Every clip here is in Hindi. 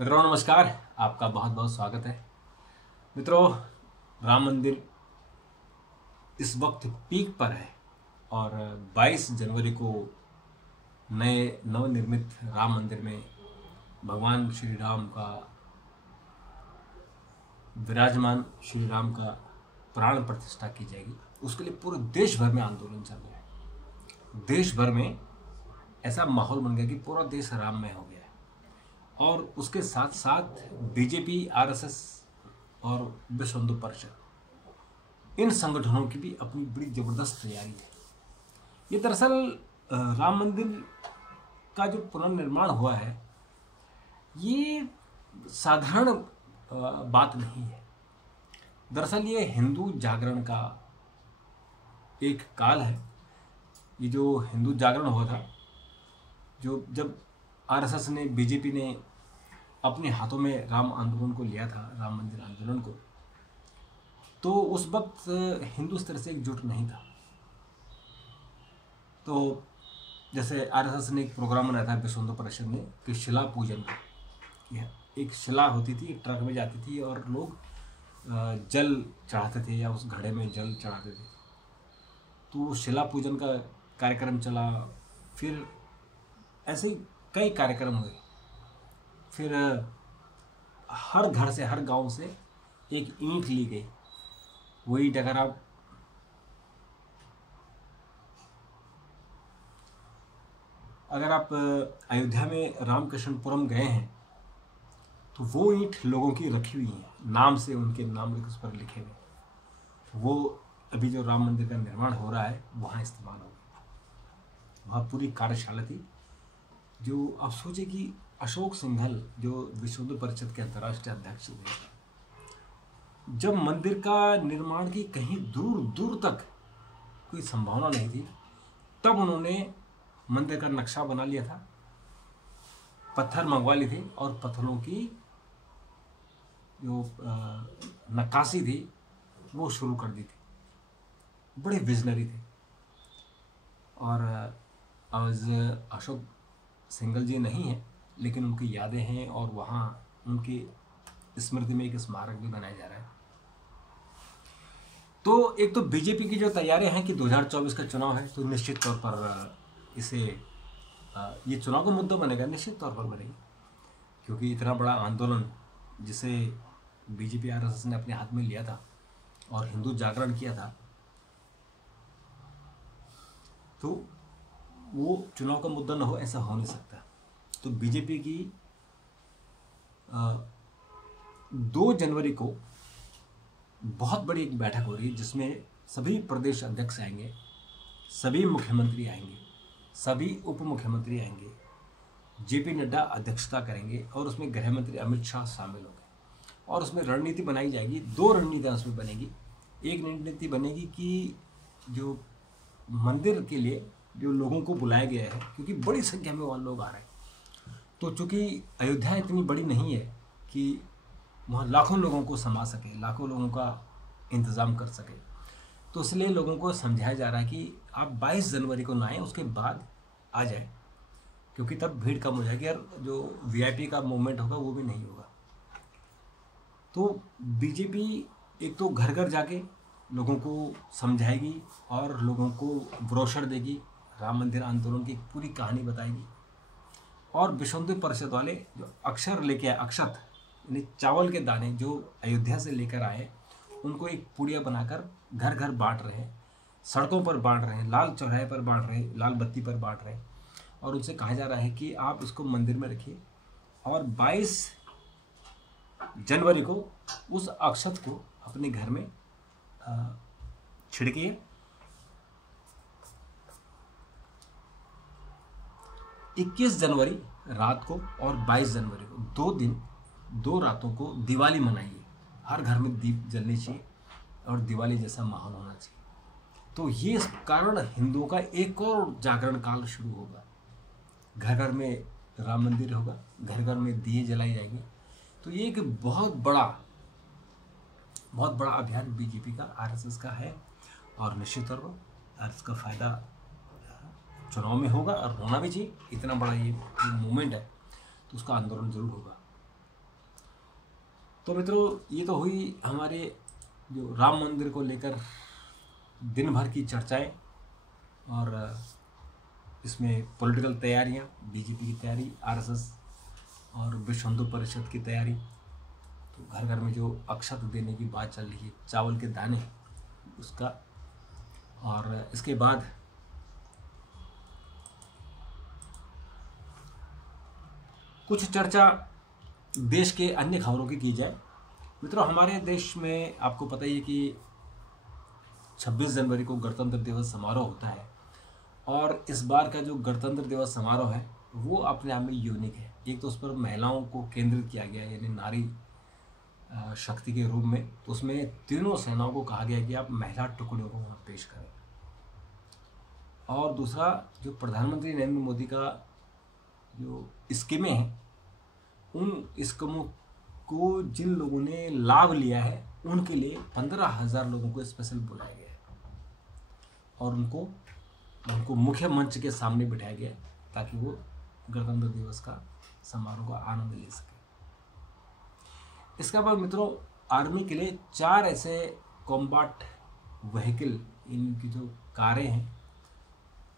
मित्रों नमस्कार, आपका बहुत बहुत स्वागत है। मित्रों, राम मंदिर इस वक्त पीक पर है और 22 जनवरी को नए नवनिर्मित राम मंदिर में भगवान श्री राम का विराजमान श्री राम का प्राण प्रतिष्ठा की जाएगी। उसके लिए पूरे देश भर में आंदोलन चल रहा है। देश भर में ऐसा माहौल बन गया कि पूरा देश राममय हो गया है और उसके साथ साथ बीजेपी, आरएसएस और विश्व हिंदू परिषद, इन संगठनों की भी अपनी बड़ी जबरदस्त तैयारी है। ये दरअसल राम मंदिर का जो पुनर्निर्माण हुआ है, ये साधारण बात नहीं है। दरअसल ये हिंदू जागरण का एक काल है। ये जो हिंदू जागरण हुआ था, जो जब आरएसएस ने, बीजेपी ने अपने हाथों में राम आंदोलन को लिया था, राम मंदिर आंदोलन को, तो उस वक्त हिंदू इस तरह से एकजुट नहीं था। तो जैसे आरएसएस ने एक प्रोग्राम बनाया था विश्व हिंदू परिषद ने कि शिला पूजन का, एक शिला होती थी, एक ट्रक में जाती थी और लोग जल चढ़ाते थे या उस घड़े में जल चढ़ाते थे। तो शिला पूजन का कार्यक्रम चला, फिर ऐसे ही कई कार्यक्रम हुए। फिर हर घर से, हर गांव से एक ईंट ली गई। वो ईंट अगर आप अयोध्या में रामकृष्णपुरम गए हैं तो वो ईंट लोगों की रखी हुई है, नाम से, उनके नाम उस पर लिखे हुए। वो अभी जो राम मंदिर का निर्माण हो रहा है वहाँ इस्तेमाल होगा। वहाँ पूरी कार्यशाला थी। जो आप सोचे कि अशोक सिंघल, जो विश्व हिंदू परिषद के अंतर्राष्ट्रीय अध्यक्ष थे, जब मंदिर का निर्माण की कहीं दूर दूर तक कोई संभावना नहीं थी, तब उन्होंने मंदिर का नक्शा बना लिया था, पत्थर मंगवा लिए थे और पत्थरों की जो नक्काशी थी वो शुरू कर दी थी। बड़े विजनरी थे। और आज अशोक सिंघल जी नहीं है, लेकिन उनकी यादें हैं और वहाँ उनकी स्मृति में एक स्मारक भी बनाया जा रहा है। तो एक तो बीजेपी की जो तैयारियां हैं कि 2024 का चुनाव है, तो निश्चित तौर पर इसे ये चुनाव का मुद्दा बनेगा, निश्चित तौर पर बनेगा, क्योंकि इतना बड़ा आंदोलन जिसे बीजेपी, आरएसएस ने अपने हाथ में लिया था और हिंदू जागरण किया था, तो वो चुनाव का मुद्दा न हो, ऐसा हो नहीं सकता। तो बीजेपी की 2 जनवरी को बहुत बड़ी एक बैठक हो रही है, जिसमें सभी प्रदेश अध्यक्ष आएंगे, सभी मुख्यमंत्री आएंगे, सभी उप मुख्यमंत्री आएंगे, जेपी नड्डा अध्यक्षता करेंगे और उसमें गृह मंत्री अमित शाह शामिल होंगे और उसमें रणनीति बनाई जाएगी। 2 रणनीतियाँ उसमें बनेगी। एक रणनीति बनेगी कि जो मंदिर के लिए जो लोगों को बुलाया गया है, क्योंकि बड़ी संख्या में वहाँ लोग आ रहे हैं, तो चूँकि अयोध्या इतनी बड़ी नहीं है कि वहाँ लाखों लोगों को समा सके, लाखों लोगों का इंतज़ाम कर सके, तो इसलिए लोगों को समझाया जा रहा है कि आप 22 जनवरी को ना आएँ, उसके बाद आ जाए, क्योंकि तब भीड़ कम हो जाएगी और जो वीआईपी का मूवमेंट होगा वो भी नहीं होगा। तो बीजेपी एक तो घर घर जाके लोगों को समझाएगी और लोगों को ब्रोशर देगी, राम मंदिर आंदोलन की पूरी कहानी बताएगी। और विश्व हिंदू परिषद वाले जो अक्षर लेके आए, अक्षत यानी चावल के दाने जो अयोध्या से लेकर आए, उनको एक पुड़िया बनाकर घर घर बांट रहे हैं, सड़कों पर बांट रहे हैं, लाल चौराहे पर बांट रहे हैं, लाल बत्ती पर बांट रहे हैं, और उनसे कहा जा रहा है कि आप इसको मंदिर में रखिए और 22 जनवरी को उस अक्षत को अपने घर में छिड़किए। 21 जनवरी रात को और 22 जनवरी को 2 दिन 2 रातों को दिवाली मनाइए। हर घर में दीप जलने चाहिए और दिवाली जैसा माहौल होना चाहिए। तो ये इस कारण हिंदुओं का एक और जागरण काल शुरू होगा। घर घर में राम मंदिर होगा, घर घर में दिए जलाई जाएंगे। तो ये एक बहुत बड़ा अभियान बीजेपी का, आरएसएस का है और निश्चित तौर पर आरएसएस का फायदा चुनाव में होगा और होना भी चाहिए। इतना बड़ा ये मूवमेंट है तो उसका आंदोलन जरूर होगा। तो मित्रों, ये तो हुई हमारे जो राम मंदिर को लेकर दिन भर की चर्चाएं और इसमें पॉलिटिकल तैयारियां, बीजेपी की तैयारी, आरएसएस और विश्व हिंदू परिषद की तैयारी। तो घर घर में जो अक्षत देने की बात चल रही है, चावल के दाने उसका, और इसके बाद कुछ चर्चा देश के अन्य खबरों की जाए। मित्रों, हमारे देश में आपको पता ही है कि 26 जनवरी को गणतंत्र दिवस समारोह होता है, और इस बार का जो गणतंत्र दिवस समारोह है वो अपने आप में यूनिक है। एक तो उस पर महिलाओं को केंद्रित किया गया है, यानी नारी शक्ति के रूप में। तो उसमें तीनों सेनाओं को कहा गया कि आप महिला टुकड़ियों को वहाँ पेश करें। और दूसरा, जो प्रधानमंत्री नरेंद्र मोदी का जो स्कीमें हैं, उन स्कीमों को जिन लोगों ने लाभ लिया है उनके लिए 15,000 लोगों को स्पेशल बुलाया गया है और उनको मुख्य मंच के सामने बिठाया गया ताकि वो गणतंत्र दिवस का समारोह का आनंद ले सके। इसके बाद मित्रों, आर्मी के लिए 4 ऐसे कॉम्बैट व्हीकल, इनकी जो कारें हैं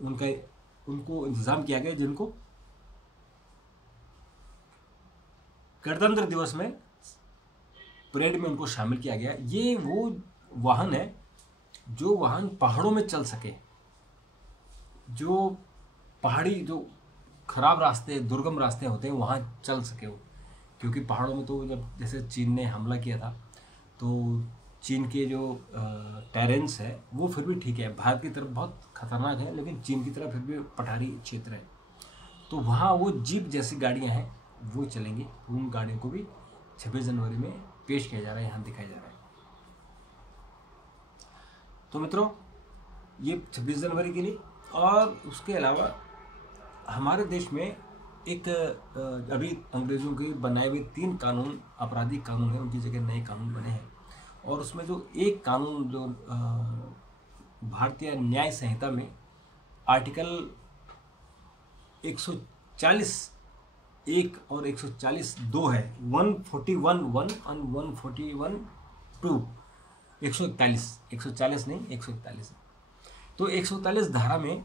उनको इंतजाम किया गया, जिनको गणतंत्र दिवस में परेड में उनको शामिल किया गया। ये वो वाहन है जो वाहन पहाड़ों में चल सके, जो पहाड़ी जो खराब रास्ते, दुर्गम रास्ते होते हैं वहाँ चल सके वो। क्योंकि पहाड़ों में तो जब जैसे चीन ने हमला किया था तो चीन के जो टेरेंस है वो फिर भी ठीक है, भारत की तरफ बहुत खतरनाक है, लेकिन चीन की तरफ फिर भी पठारी क्षेत्र है। तो वहाँ वो जीप जैसी गाड़ियाँ हैं वो चलेंगी। उन गाड़ियों को भी 26 जनवरी में पेश किया जा रहा है, यहाँ दिखाया जा रहा है। तो मित्रों, ये 26 जनवरी के लिए। और उसके अलावा हमारे देश में एक अभी अंग्रेजों के बनाए हुए 3 कानून, आपराधिक कानून हैं, उनकी जगह नए कानून बने हैं। और उसमें जो एक कानून जो भारतीय न्याय संहिता में आर्टिकल 140(1) और 140(2) है, 141(1) और 141(2), 141 नहीं 141 है। तो 141 धारा में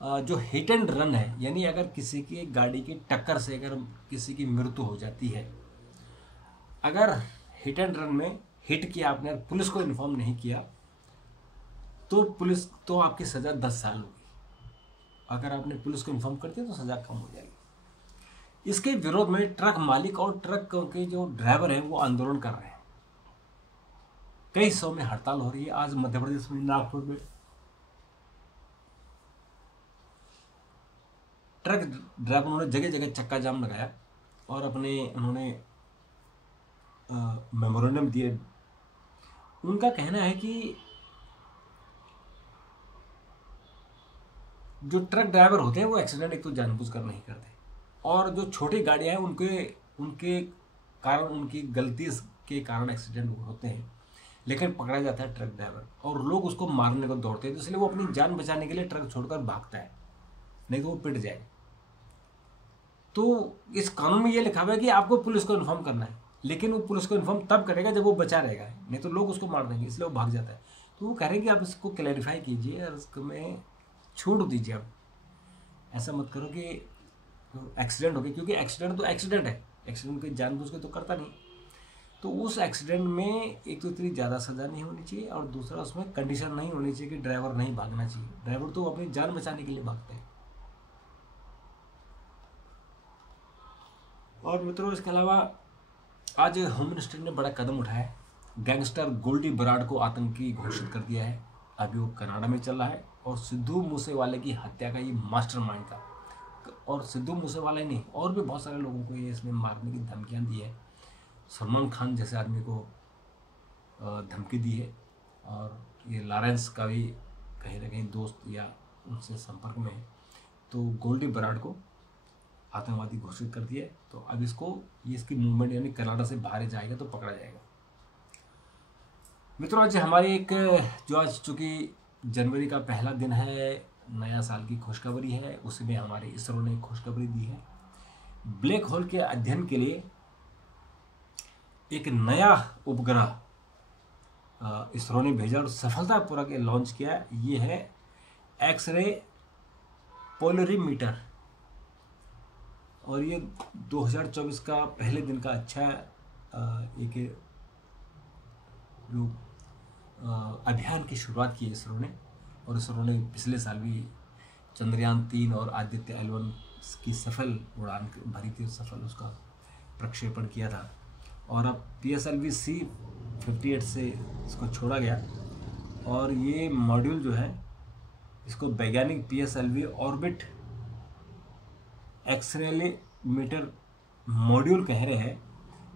जो हिट एंड रन है, यानी अगर किसी की गाड़ी की टक्कर से अगर किसी की मृत्यु हो जाती है, अगर हिट एंड रन में हिट किया आपने, पुलिस को इन्फॉर्म नहीं किया, तो आपकी सज़ा 10 साल होगी। अगर आपने पुलिस को इन्फॉर्म कर दिया तो सज़ा कम हो जाएगी। इसके विरोध में ट्रक मालिक और ट्रक के जो ड्राइवर हैं वो आंदोलन कर रहे हैं। कई हिस्सों में हड़ताल हो रही है। आज मध्य प्रदेश में नागपुर में ट्रक ड्राइवरों ने जगह जगह चक्का जाम लगाया और उन्होंने मेमोरेंडम दिए। उनका कहना है कि जो ट्रक ड्राइवर होते हैं वो एक्सीडेंट एक तो जानबूझकर नहीं करते, और जो छोटी गाड़ियां हैं उनके कारण, उनकी गलती के कारण एक्सीडेंट होते हैं, लेकिन पकड़ा जाता है ट्रक ड्राइवर और लोग उसको मारने को दौड़ते हैं। तो इसलिए वो अपनी जान बचाने के लिए ट्रक छोड़कर भागता है, नहीं तो वो पिट जाए। तो इस कानून में ये लिखा हुआ है कि आपको पुलिस को इन्फॉर्म करना है, लेकिन वो पुलिस को इन्फॉर्म तब करेगा जब वो बचा रहेगा, नहीं तो लोग उसको मार देंगे, इसलिए वो भाग जाता है। तो वो कह रहे हैं कि आप इसको क्लैरिफाई कीजिए और इसमें छूट दीजिए। आप ऐसा मत करो कि एक्सीडेंट हो गया, क्योंकि एक्सीडेंट तो एक्सीडेंट है, एक्सीडेंट कोई जानबूझ के तो करता नहीं। तो उस एक्सीडेंट में एक तो इतनी ज़्यादा सज़ा नहीं होनी चाहिए, और दूसरा उसमें कंडीशन नहीं होनी चाहिए कि ड्राइवर नहीं भागना चाहिए। ड्राइवर तो अपनी जान बचाने के लिए भागते हैं। और मित्रों, इसके अलावा आज होम मिनिस्टर ने बड़ा कदम उठाया। गैंगस्टर गोल्डी बराड़ को आतंकी घोषित कर दिया है। अभी वो कनाडा में चल रहा है, और सिद्धू मूसेवाले की हत्या का ये मास्टरमाइंड था। और सिद्धू मूसेवाला नहीं, और भी बहुत सारे लोगों को ये इसमें मारने की धमकियाँ दी है। सलमान खान जैसे आदमी को धमकी दी है, और ये लॉरेंस का भी कहीं ना कहीं दोस्त या उनसे संपर्क में है। तो गोल्डी बराड़ को आतंकवादी घोषित कर दिया है। तो अब इसकी मूवमेंट यानी कनाडा से बाहर जाएगा तो पकड़ा जाएगा। मित्रों, आज हमारी आज चूँकि जनवरी का पहला दिन है, नया साल की खुशखबरी है, उसी में हमारे इसरो ने खुशखबरी दी है। ब्लैक होल के अध्ययन के लिए एक नया उपग्रह इसरो ने भेजा और सफलतापूर्वक लॉन्च किया। ये है एक्सरे पोलरीमीटर, और ये 2024 का पहले दिन का अच्छा एक जो अभियान की शुरुआत की इसरो ने। और इसरो ने पिछले साल भी चंद्रयान 3 और आदित्य L1 की सफल उड़ान भरी थी, सफल उसका प्रक्षेपण किया था। और अब PSLV-C58 से इसको छोड़ा गया, और ये मॉड्यूल जो है इसको वैज्ञानिक PSLV ऑर्बिट एक्सेलेरोमीटर मॉड्यूल कह रहे हैं।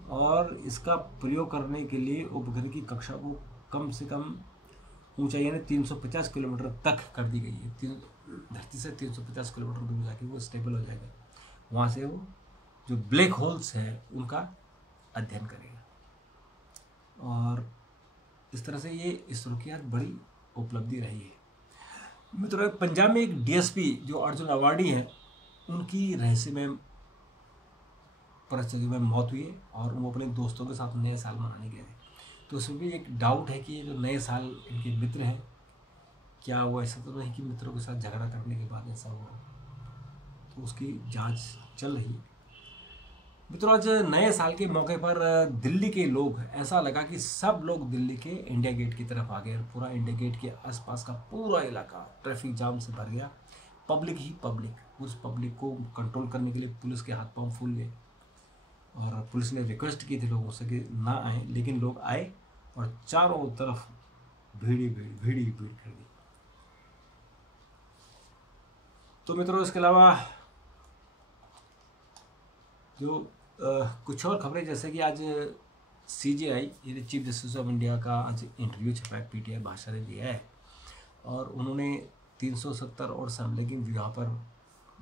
और इसका प्रयोग करने के लिए उपग्रह की कक्षा को कम से कम ऊंचाई यानी 350 किलोमीटर तक कर दी गई है। धरती से 350 किलोमीटर दूर जाके वो स्टेबल हो जाएगा। वहाँ से वो जो ब्लैक होल्स है उनका अध्ययन करेगा। और इस तरह से ये इसरो की आज बड़ी उपलब्धि रही है। मित्रों, पंजाब में एक DSP जो अर्जुन अवार्डी है, उनकी रहस्यमय परिस्थिति में मौत हुई है, और वो अपने दोस्तों के साथ नए साल मनाने गए थे। तो उसमें भी एक डाउट है कि ये जो नए साल इनके मित्र हैं, क्या वो ऐसा तो नहीं कि मित्रों के साथ झगड़ा करने के बाद ऐसा हुआ। तो उसकी जांच चल रही है। मित्रों, आज नए साल के मौके पर दिल्ली के लोग, ऐसा लगा कि सब लोग दिल्ली के इंडिया गेट की तरफ आ गए। पूरा इंडिया गेट के आसपास का पूरा इलाका ट्रैफिक जाम से भर गया। पब्लिक ही पब्लिक। उस पब्लिक को कंट्रोल करने के लिए पुलिस के हाथ पांव फूल गए, और पुलिस ने रिक्वेस्ट की थी लोगों से कि ना आए, लेकिन लोग आए और चारों तरफ भीड़ कर दी। तो मित्रों, इसके अलावा जो कुछ और खबरें, जैसे कि आज CJI यानी चीफ जस्टिस ऑफ इंडिया का आज इंटरव्यू छपा है, PTI भाषा ने दिया है, और उन्होंने 370 और समलैंगिक विवाह पर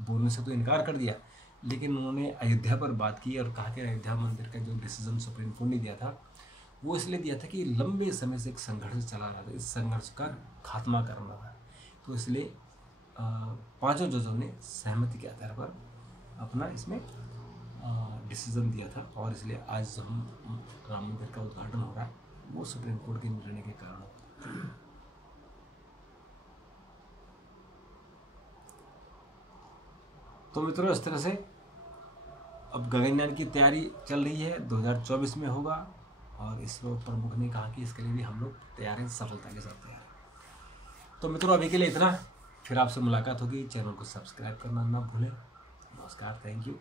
बोलने से तो इनकार कर दिया, लेकिन उन्होंने अयोध्या पर बात की और कहा कि अयोध्या मंदिर का जो डिसीजन सुप्रीम कोर्ट ने दिया था, वो इसलिए दिया था कि लंबे समय से एक संघर्ष चला रहा था, इस संघर्ष का खात्मा करना था। तो इसलिए 5 जजों ने सहमति के आधार पर अपना इसमें डिसीजन दिया था, और इसलिए आज हम राम मंदिर का उद्घाटन हो रहा है, वो सुप्रीम कोर्ट के निर्णय के कारण। तो मित्रों, इस तरह से अब गगनयान की तैयारी चल रही है, 2024 में होगा, और इसरो प्रमुख ने कहा कि इसके लिए भी हम लोग तैयार हैं, सफलता के साथ तैयार हैं। तो मित्रों, अभी के लिए इतना। फिर आपसे मुलाकात होगी। चैनल को सब्सक्राइब करना ना भूलें। नमस्कार, थैंक यू।